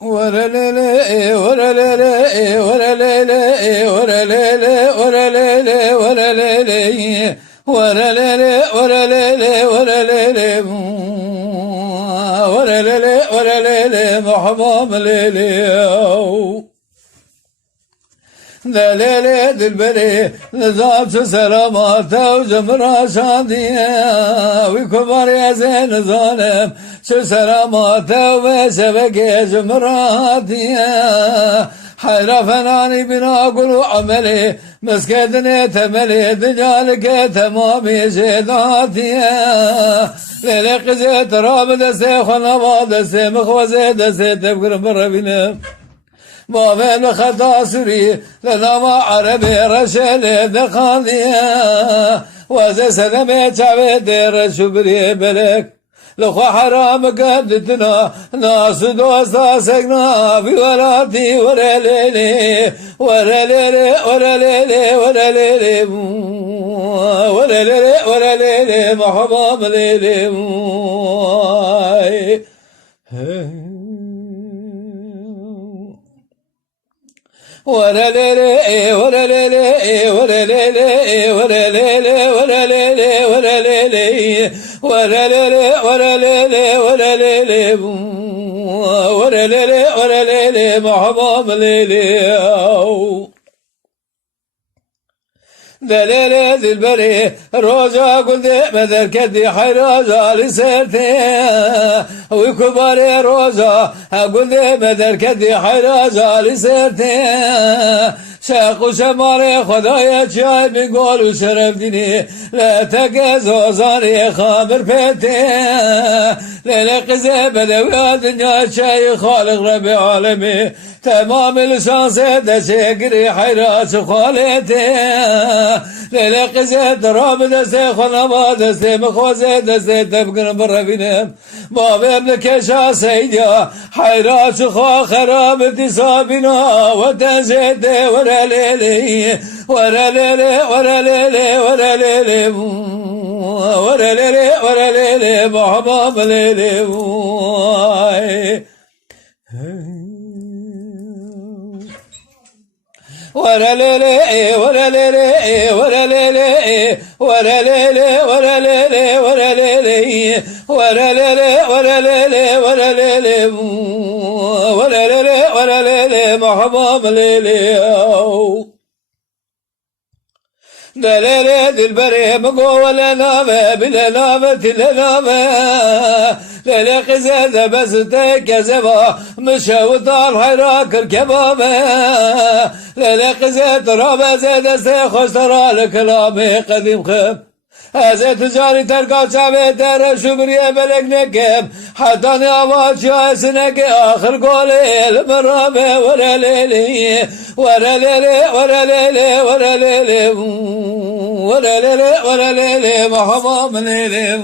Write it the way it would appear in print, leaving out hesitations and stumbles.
ورا ليلي ورا ليلي ورا ليلي ورا ليلي ورا ليلي ورا ليلي ورا ليلي ورا ليلي ورا ليلي ورا ليلي ورا ليلي محمام ليلي ذا ليلي دلبري نظام سلامات وجمرة شادية وكبر يا زين ظالم سلامات وشبك جمراتية حيرة فناني بنا قلو عملي مسكتني تملي دجالك تمامي شيداتية ليلي قزيت راب دسي خنبا دسي مخوزي دسي تبقر مربينا بابن خطا سوري لنا ما عربي رشل دخالية وزي سلمي تعبي دير شبري بلك لخوا حرام قدتنا ناس دوستا سقنا في ولاتي ورا ليلي ورا ليلي ورا ليلي ورا ليلي ورا ليلي ورا ليلي محباب ليلي ورا ليلي ورا ليلي ورا ليلي ورا ليلي ورا ليلي ورا ليلي ورا ليلي ورا ليلي ورا ليلي ورا ليلي ورا ليلي محبوب ليلي دليل ذي البري روجا قلت مدر كدي حيروجا لسيرتي وكباري روجا قلت مدر كدي حيروجا لسيرتي شاق وشماري خدايا شاي بقول وشرف ديني لا تقز وزاري خامر بيتي ليلة قزي بدوي دنيا شاي خالق ربي عالمي تمام لسان سيدة شكري حيراس خالتي ليلة قزي دراب دستي خنما دستي مخوزي دستي تبقر بربينم بابي ابنك شا سيديا حيراس خوا خراب اتصابنا وتنزيدي ورا ليلي ورا ليلي ورا ليلي ورا ليلي ورا ليلي ورا ليلي محباب ليلي ورا ليلي ورا ليلي ورا ليلي ورا ليلي ورا ليلي ورا ليلي ورا ليلي ورا ليلي ورا ليلي ورا ليلي ورا ليلي محبوب ليلي دليل دلبري مقول نامه بلا نامه تلنامه ليلي قزازه بس تكذبه مشى وطال حراك الكبابه ليلي قزازه رابه زيد خوش ترى الكلامي قديم خب هذا تجاري ترقى شعبي ترى شبري ملك نكب حتى نعمات شاسنك آخر قولي المرامي ورا ليلي ورا ليلي ورا ليلي ورا ليلي ورا ليلي ورا ليلي محمام ليلي